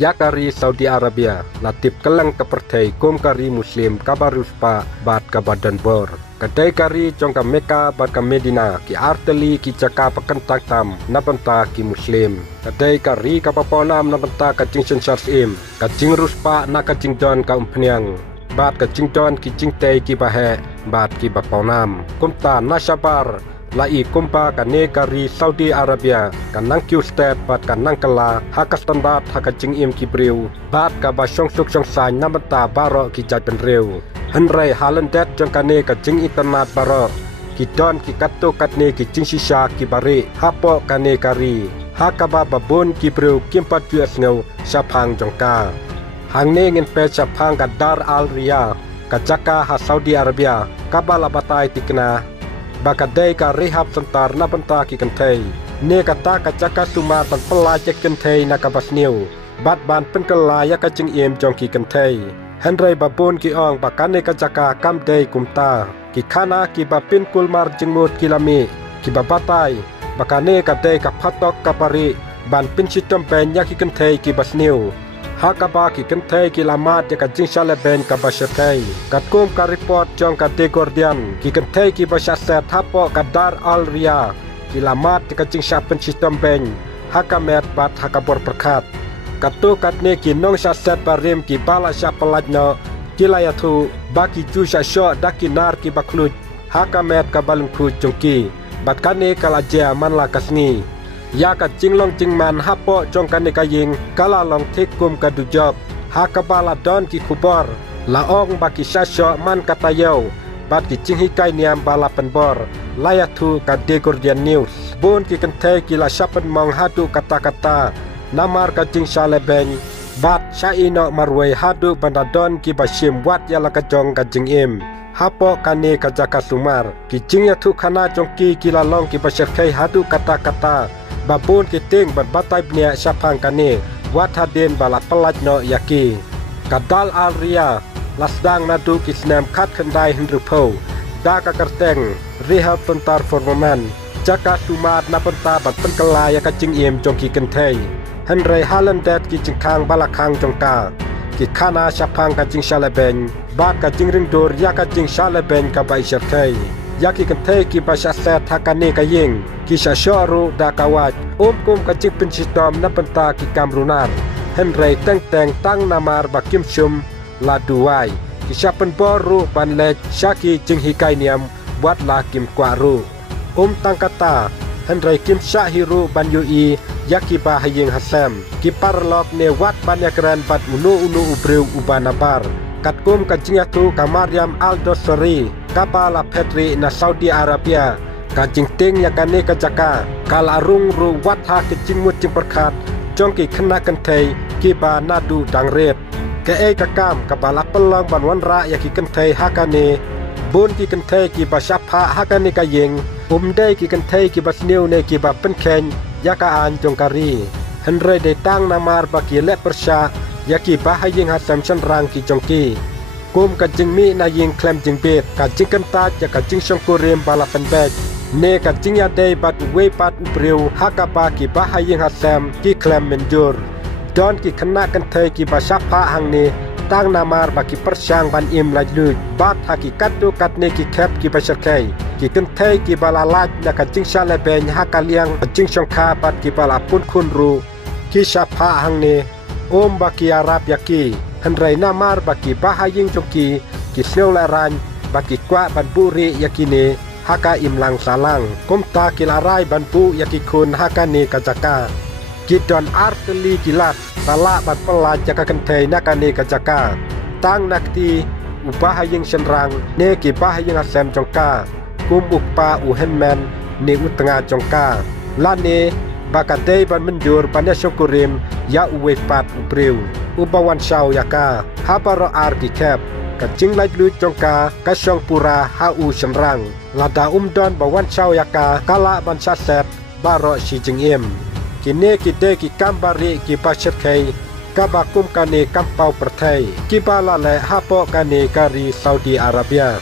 yakari Saudi Arabia latip kelang ke pertai kum kari Muslim kabaruspa bat kabadan bor kadai kari jong ka Mekah bat ka Medina ki arteli ki caka pakentang tam nabanta ki Muslim kadai kari ka paponam nabanta ka jingsen sarsim ka jing ruspa na ka jing don ka umpniang bat ka jing don ki jing tei ki bahe bat ki paponam kumta nasabar lai kumpa kane kari Saudi Arabia kanang Q step bat kanang kala haka standard haka jing im ki briu bat ka ba song suk song sai namata baro ki jai pen reu henrai halendet jong kane ka jing internet baro ki don ki katu katne ki jing sisa ki bari hapo kane kari haka ba babun ki briu kimpat US ngau sapang jongka hangne ngin pe sapang ka Dar Al Riyadh ka Jaka ha Saudi Arabia kabala batai tikna bakadai ka rehab sentar na benta ki kentai ne kata ka Jaka suma tan pelajek kentai na ka basniu bat ban penkela ya ka jing im jong ki kentai henrai babun ki ong bakane ka Jaka kam dei kumta ki khana ki bapin kulmar jingmut kilami ki babatai bakane ka dei ka phatok ka pari ban pin sitom pen ya ki kentai ki basniu hakaba ki kentai ki lamat ya ka jing sale ben ka basyatai katkum ka report jong ka The Guardian ki kentai ki basyaset hapo ka Dar Al Riyadh ki lamat ya ka jing sapen sistem ben hakamet pat hakabor perkat katu katne ki nong saset barim ki bala sya pelajno ki layathu baki ju sya syo dakinar ki baklut hakamet ka balun khu jongki batkane kalaja manla kasni ya ka jinglong jingman hapo jong kane kaying kala long thikum ka dujok hakabala don ki khubor laong baki sasyo man katayo bat ki jinghi kai niam bala penbor layathu ka The Guardian News bun ki kentai ki la sapen mong hadu kata-kata namar ka jing salebeng bat saino marwei hadu bandadon ki basim wat ya la ka jong ka jing im hapo kane ka Jaka sumar ki jing ya thu khana jong ki la long ki baserkai hadu kata-kata babun kiting bat batai bnia sapang kane wat haden bala pelajno yaki kadal Al Riyadh lasdang nadu kisnam khat khandai hendrupo da ka kerteng rehab tentar formoman Jaka sumat na penta bat penkela ya ka jing im jong ki kentai henrai halendet ki jingkang bala khang jongka ki khana sapang ka jing salebeng bat ka jing ringdor ya ka jing salebeng ka bai serkai yaki kentai ki basya set hakane kaying ki sasyoru da kawat kum ka jing pensistom na penta ki kamrunar henrai teng tang namar bakim sum la duai ki sapen boru banlek syaki jing hikai niam buat la kim kwaru tang kata henrai kim syahiru ban yui yaki bahaying hasam ki parlok ne wat banyakran bat unu ubreu ubanabar katkum ka jingatu ka Maryam Al-Dosari kapala Petri na Saudi Arabia ka jingting yakane ka Jaka kala rung ru wat ha ke jingmut jing perkat jong ki khna kentai ki ba nadu dangret ke ka kam ka bala pelong ban wanra yaki kentai hakane bun ki kentai ki ba syapha hakane ka yeng dei ki kentai ki basniu ne ki ba penken yaka an jong kari henre de tang namar ba ki le persya yaki bahaying hasam senrang ki jongki kum ka jingmi na ying klem jingbet ka jingkan ta ya ka jing songkurim bala penbek ne ka jingya dei bat we pat ubreu hakapa ki bahaying hasam ki klem menjur don ki khna kentai ki basapa hangni tang namar ba ki persyang ban im lajlut bat hakikat tu katne ki khap ki baserkai ki kentai ki bala laj na ka jing salebeng hakaliang jing songkha bat ki bala pun khunru ki sapa hangni baki Arab yaki henrai namar baki bahaying jongki ki sneu laran baki kwa ban buri yakine haka imlang salang kumta kilarai ban bu yaki kun haka ne ka Jaka kidon arteli kilat tala ban pelaj Jaka kentai nakane ka Jaka tang nakti ubahaying senrang ne ki bahaying asem jongka kum ukpa uhenmen ne utengah jongka lane bakadei ban menjur pada syukurim ya uwe pat ubreu ubawan syau yaka habaro arki kep kacing lajlut jongka kasyong pura hau senrang lada don bawan syau yaka kala ban saset baro si jingim kine kide ki kambari ki pasyatkai kabakum kane kampau pertai kibala le hapo kane kari Saudi Arabia